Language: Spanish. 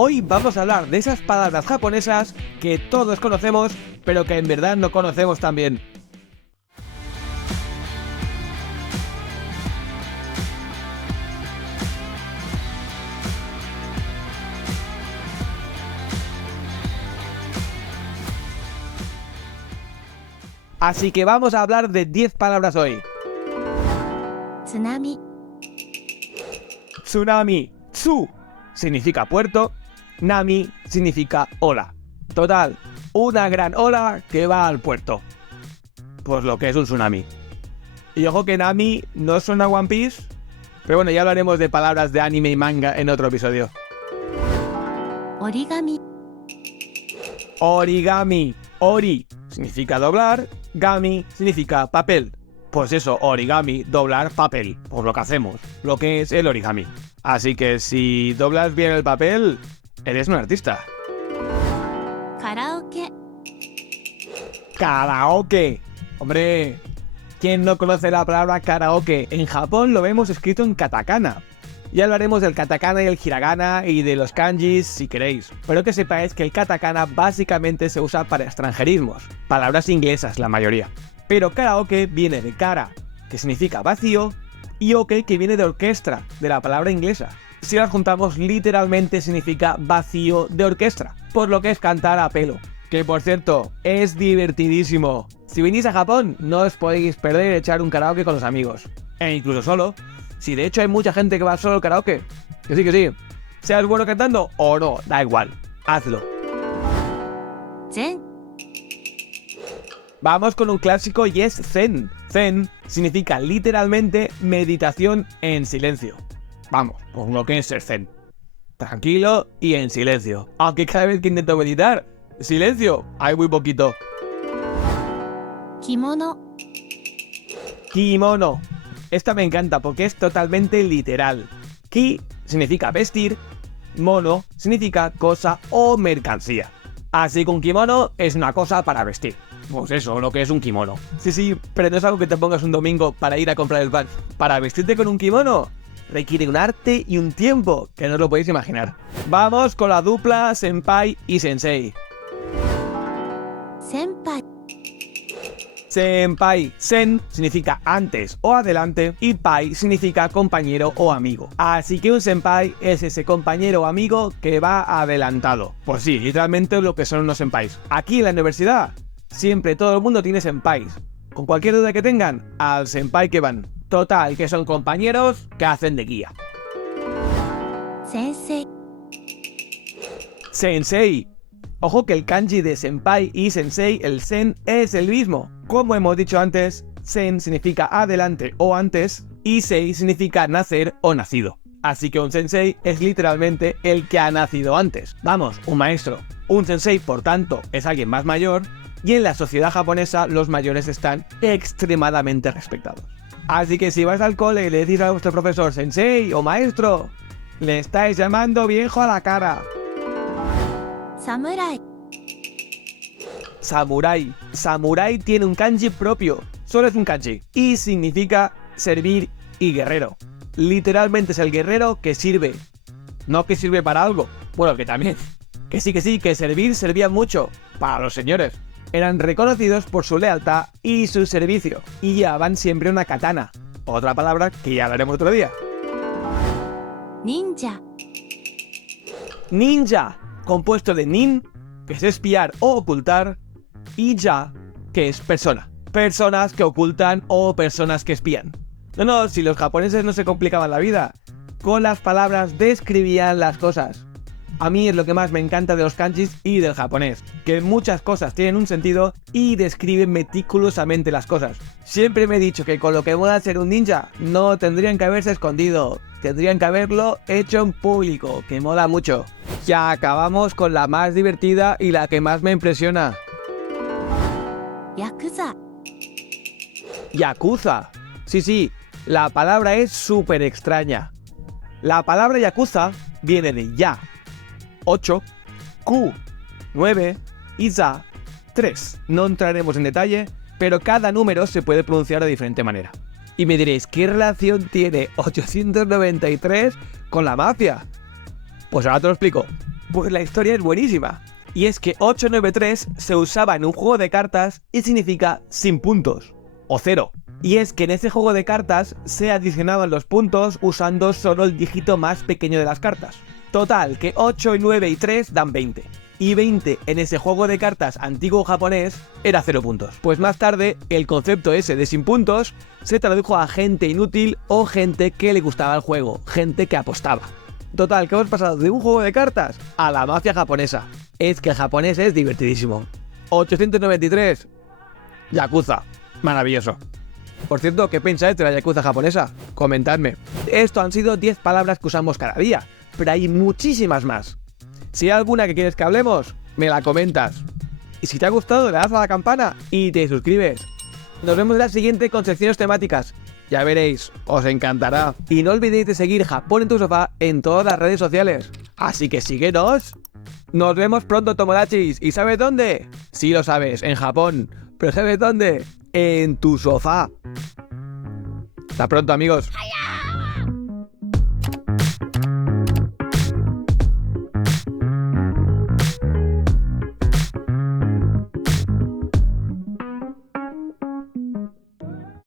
Hoy vamos a hablar de esas palabras japonesas que todos conocemos, pero que en verdad no conocemos tan bien. Así que vamos a hablar de 10 palabras hoy. Tsunami. Tsunami. Tsu significa puerto, nami significa ola. Total, una gran ola que va al puerto. Pues lo que es un tsunami. Y ojo que nami no suena a One Piece, pero bueno, ya hablaremos de palabras de anime y manga en otro episodio. Origami. Origami. Ori significa doblar, gami significa papel. Pues eso, origami, doblar papel. Pues lo que hacemos, lo que es el origami. Así que si doblas bien el papel, eres un artista. Karaoke. Karaoke. Hombre, ¿quién no conoce la palabra karaoke? En Japón lo vemos escrito en katakana. Ya hablaremos del katakana y el hiragana y de los kanjis si queréis. Pero que sepáis que el katakana básicamente se usa para extranjerismos. Palabras inglesas la mayoría. Pero karaoke viene de kara, que significa vacío, y oke, que viene de orquestra, de la palabra inglesa. Si las juntamos, literalmente significa vacío de orquesta, por lo que es cantar a pelo. Que por cierto, es divertidísimo. Si venís a Japón, no os podéis perder echar un karaoke con los amigos. E incluso solo. Si de hecho hay mucha gente que va solo al karaoke. Que sí. Seas bueno cantando o no, da igual. Hazlo. Zen. Vamos con un clásico y es zen. Zen significa literalmente meditación en silencio. Vamos, con lo que es ser zen. Tranquilo y en silencio. Aunque cada vez que intento meditar, silencio, hay muy poquito. Kimono. Kimono. Esta me encanta porque es totalmente literal. Ki significa vestir, mono significa cosa o mercancía. Así que un kimono es una cosa para vestir. Pues eso, lo que es un kimono. Sí, pero no es algo que te pongas un domingo para ir a comprar el pan. Para vestirte con un kimono requiere un arte y un tiempo que no os lo podéis imaginar. Vamos con la dupla senpai y sensei. Senpai. Senpai. Sen significa antes o adelante y pai significa compañero o amigo. Así que un senpai es ese compañero o amigo que va adelantado. Pues sí, literalmente lo que son unos senpais. Aquí en la universidad siempre todo el mundo tiene senpais. Con cualquier duda que tengan, al senpai que van. Total, que son compañeros que hacen de guía. Sensei. Sensei. Ojo que el kanji de senpai y sensei, el sen, es el mismo. Como hemos dicho antes, sen significa adelante o antes y sei significa nacer o nacido. Así que un sensei es literalmente el que ha nacido antes. Vamos, un maestro. Un sensei, por tanto, es alguien más mayor y en la sociedad japonesa los mayores están extremadamente respetados. Así que si vais al cole y le decís a vuestro profesor sensei o maestro, le estáis llamando viejo a la cara. Samurai. Samurai. Samurai tiene un kanji propio, solo es un kanji, y significa servir y guerrero. Literalmente es el guerrero que sirve, no que sirve para algo, bueno, que también. Que sí, que servir servía mucho para los señores. Eran reconocidos por su lealtad y su servicio, y llevaban siempre una katana, otra palabra que ya hablaremos otro día. Ninja. Ninja, compuesto de nin, que es espiar o ocultar, y ya, que es persona. Personas que ocultan o personas que espían. No, si los japoneses no se complicaban la vida, con las palabras describían las cosas. A mí es lo que más me encanta de los kanjis y del japonés, que muchas cosas tienen un sentido y describen meticulosamente las cosas. Siempre me he dicho que con lo que mola ser un ninja, no tendrían que haberse escondido, tendrían que haberlo hecho en público, que mola mucho. Ya acabamos con la más divertida y la que más me impresiona. Yakuza. Yakuza. Sí, la palabra es súper extraña. La palabra yakuza viene de ya, 8, ku, 9 y za, 3. No entraremos en detalle, pero cada número se puede pronunciar de diferente manera. Y me diréis, ¿qué relación tiene 893 con la mafia? Pues ahora te lo explico. Pues la historia es buenísima. Y es que 893 se usaba en un juego de cartas y significa sin puntos, o cero. Y es que en ese juego de cartas se adicionaban los puntos usando solo el dígito más pequeño de las cartas. Total, que 8, 9 y 3 dan 20. Y 20 en ese juego de cartas antiguo japonés era 0 puntos. Pues más tarde, el concepto ese de sin puntos se tradujo a gente inútil o gente que le gustaba el juego, gente que apostaba. Total, que hemos pasado de un juego de cartas a la mafia japonesa. Es que el japonés es divertidísimo. 893, Yakuza, maravilloso. Por cierto, ¿qué pensáis de la Yakuza japonesa? Comentadme. Esto han sido 10 palabras que usamos cada día, pero hay muchísimas más. Si hay alguna que quieres que hablemos, me la comentas. Y si te ha gustado, le das a la campana y te suscribes. Nos vemos en la siguiente con secciones temáticas. Ya veréis, os encantará. Y no olvidéis de seguir Japón en tu sofá en todas las redes sociales. Así que síguenos. Nos vemos pronto, Tomodachis. ¿Y sabes dónde? Sí lo sabes, en Japón. ¿Pero sabes dónde? En tu sofá. Hasta pronto, amigos.